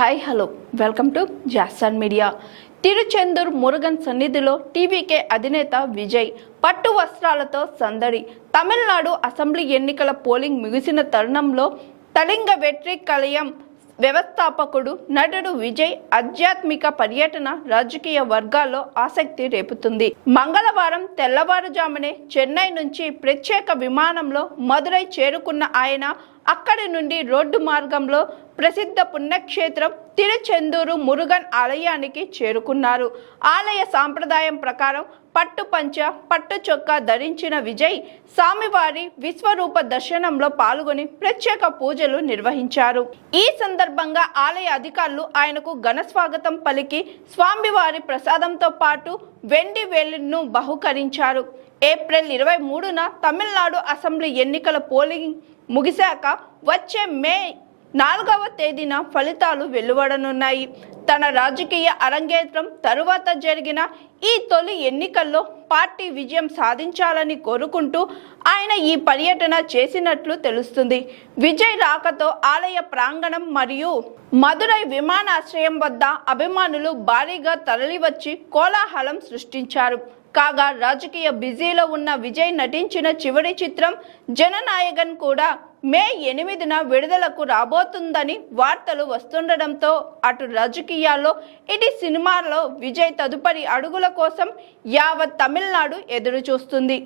Hi hello welcome to Jason media. Tiruchendur Murugan సన్నిధిలో TVK అధినేత విజయ్ పట్టు వస్త్రాలతో సందడి. తమిళనాడు అసెంబ్లీ ఎన్నికల పోలింగ్ ముగిసిన తరుణంలో తలింగ వెట్రి కళయం వ్యవస్థాపకుడు నటుడు విజయ్ ఆధ్యాత్మిక పర్యటన రాజకీయ వర్గాల్లో ఆసక్తి రేపుతుంది. మంగళవారం తెల్లవారుజామునే చెన్నై నుంచి ప్రత్యేక విమానంలో మదురై చేరుకున్న ఆయన అక్కడి నుండి రోడ్డు మార్గంలో ప్రసిద్ధ పుణ్యక్షేత్రం తిరుచెందూరు మురుగన్ ఆలయానికి చేరుకున్నారు. ఆలయ సాంప్రదాయం ప్రకారం పట్టు పంచ పట్టు చొక్కా ధరించిన విజయ్ స్వామివారి విశ్వరూప దర్శనంలో పాల్గొని ప్రత్యేక పూజలు నిర్వహించారు. ఈ సందర్భంగా ఆలయ అధికారులు ఆయనకు ఘన స్వాగతం పలికి స్వామివారి ప్రసాదంతో పాటు వెండి వేలును బహుకరించారు. ఏప్రిల్ 23న తమిళనాడు అసెంబ్లీ ఎన్నికల పోలింగ్ ముగిశాక వచ్చే మే 4వ తేదీన ఫలితాలు వెలువడనున్నాయి. తన రాజకీయ అరంగేట్రం తరువాత జరిగిన ఈ తొలి ఎన్నికల్లో పార్టీ విజయం సాధించాలని కోరుకుంటూ ఆయన ఈ పర్యటన చేసినట్లు తెలుస్తుంది. విజయ్ రాకతో ఆలయ ప్రాంగణం మరియు మదురై విమానాశ్రయం వద్ద అభిమానులు భారీగా తరలివచ్చి కోలాహలం సృష్టించారు. కాగా రాజకీయ బిజీలో ఉన్న విజయ్ నటించిన చివరి చిత్రం జననాయగన్ కూడా మే 8న విడుదలకు రాబోతుందని వార్తలు వస్తుండడంతో అటు రాజకీయాల్లో ఇటు సినిమాలో విజయ్ తదుపరి అడుగుల కోసం యావత్ తమిళనాడు ఎదురు చూస్తుంది.